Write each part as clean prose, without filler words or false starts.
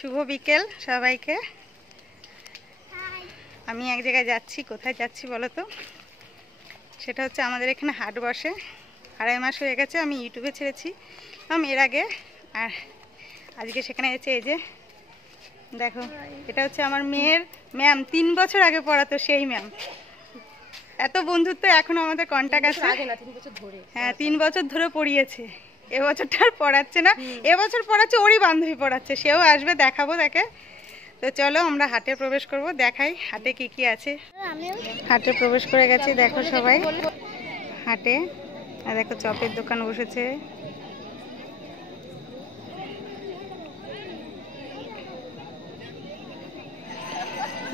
শুভ বিকেল সবাইকে। আমি এক জায়গায় যাচ্ছি। কোথায় যাচ্ছি বলো তো? সেটা হচ্ছে আমাদের এখানে হাট বসে। 2.5 মাস হয়ে গেছে আমি ইউটিউবে ছেড়েছি এর আগে। আর আজকে সেখানে এসেছে। এই যে দেখো, এটা হচ্ছে আমার মেয়ের ম্যাম, 3 বছর আগে পড়াতো সেই ম্যাম। এত বন্ধুত্ব এখনো আমাদের কন্টাক্ট আছে। হ্যাঁ, 3 বছর ধরে পড়িয়েছে। এবছরটা আর পড়াচ্ছে না, এবছর পড়াচ্ছে ওরই বান্ধবী পড়াচ্ছে। সেও আসবে, দেখাবো তাকে। তো চলো আমরা হাটে প্রবেশ করব, দেখাই হাটে কি কি আছে। হাটে প্রবেশ করে গেছি, দেখো সবাই হাটে। আর দেখো চপের দোকান বসেছে।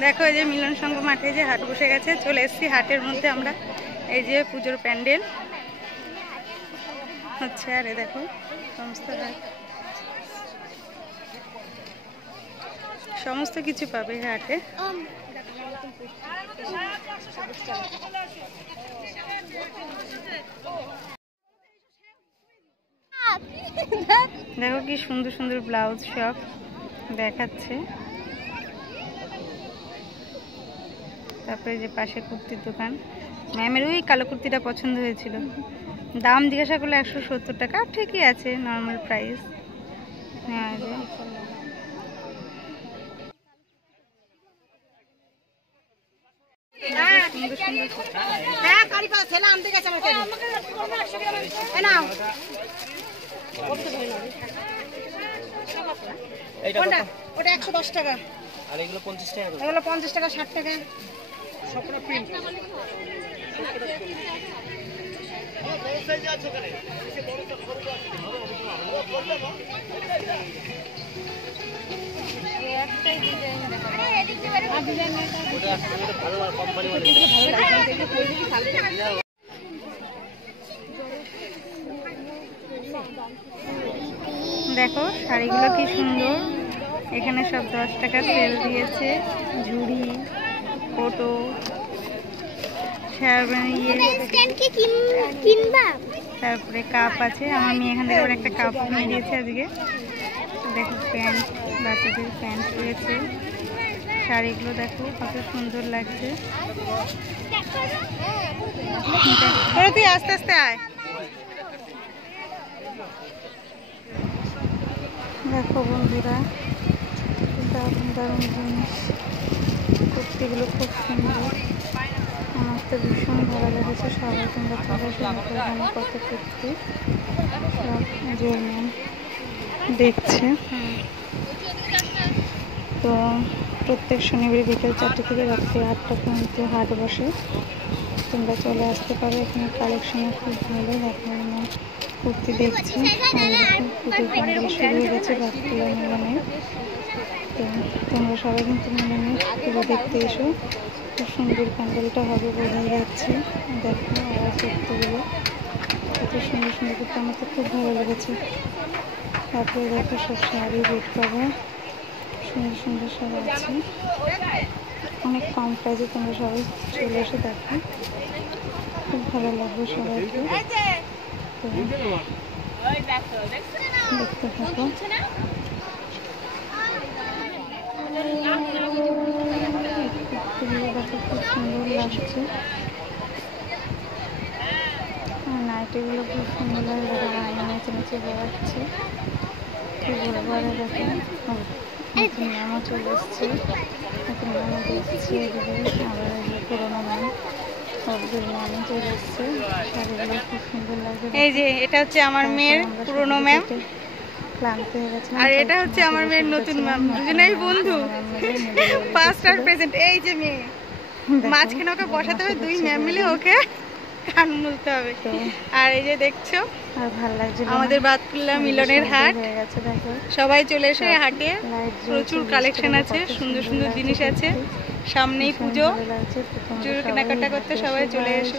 দেখো এই যে মিলন সংঘ মাঠে যে হাট বসে গেছে, চলে এসেছি হাটের মধ্যে আমরা। এই যে পুজোর প্যান্ডেল হচ্ছে। আরে দেখো সমস্ত কিছু পাবে হাটে। দেখো কি সুন্দর সুন্দর ব্লাউজ সব দেখাচ্ছে। তারপরে যে পাশে কুর্তির দোকান। ম্যামের ওই কালো কুর্তিটা পছন্দ হয়েছিল। দাম জিজ্ঞাসা করলে 170 টাকা। ঠিকই আছে, নর্মাল প্রাইস। হ্যাঁ, সুন্দর সুন্দর। ওটা 110 টাকা, আর এগুলো 50 টাকা। এগুলো 50 টাকা, 60 টাকা। সবটা প্রিন্ট। দেখো শাড়িগুলো কি সুন্দর। এখানে সব 10 টাকা সেল দিয়েছে। ঝুড়ি, ফটো, তারপরে কাপ আছে। আমার মেয়ে এখান থেকে একটা কাপ নিয়ে দিয়েছে আজকে। দেখো প্যান্ট, বাচ্চাদের প্যান্ট রয়েছে। শাড়িগুলো দেখো কত সুন্দর লাগছে। তুই আস্তে আস্তে আয়। দেখো বন্ধুরা, দারুণ দারুণ জিনিস। কুর্তিগুলো খুব সুন্দর, আমার তো ভীষণ ভালো লেগেছে। সবাই তোমরা চলে কত কুর্তি সব দেখছে। তো প্রত্যেক শনিবার বিকেল 4টে থেকে রাত্রি 8টা পর্যন্ত হাট বসে। তোমরা চলে আসতে পারো। এখানে কালেকশন খুব ভালো। দেখো কুর্তি দেখছি। পুজোর প্যান্ডেল শুরু হয়ে গেছে বাতকুলা মিলনে। তো তোমরা সবাই কিন্তু মিলনে পুজো দেখতে এসো। খুব সুন্দর প্যান্ডেলটা হবে, বোঝা যাচ্ছে। দেখো আবার কুর্তিগুলো কত সুন্দর সুন্দর কুর্তি, আমার তো খুব ভালো লেগেছে। তারপরে দেখো সব শাড়ি, বেড কভার সুন্দর সুন্দর সব আছে। অনেক কম প্রাইসে। তোমরা সবাই চলে এসে দেখো, খুব ভালো লাগবে সবাইকে। দেখতে থাকো। কুর্তিগুলো দেখো খুব সুন্দর লাগছে। নাইটিগুলো খুব সুন্দর লাগে। দেখো নিচে নিচে বেড়াচ্ছে। কি বলবো, আরে দেখো নতুন ম্যামও চলে এসছে। নতুন ম্যামও দেখছি। এদিকে আবার পুরোনো ম্যাম, সবদের ম্যামও চলে এসছে। শাড়িগুলো খুব সুন্দর লাগে। এই যে এটা হচ্ছে আমার মেয়ের পুরোনো ম্যাম, ক্লান্ত হয়ে গেছে। আর এটা হচ্ছে আমার মেয়ের নতুন ম্যাম। দুজনেই বন্ধু, পাস্ট আর প্রেজেন্ট। এই যে মেয়ে, মাঝখানে ওকে বসাতে হবে, 2 ম্যাম মিলে ওকে কান মুলতে হবে। আর এই যে দেখছো, আর ভালো লাগছে আমাদের বাতকুল্লা মিলনের হাট। সবাই চলে এসে হাটে, প্রচুর কালেকশন আছে, সুন্দর সুন্দর জিনিস আছে। সামনেই পুজো, পুজোর কেনাকাটা করতে সবাই চলে এসো।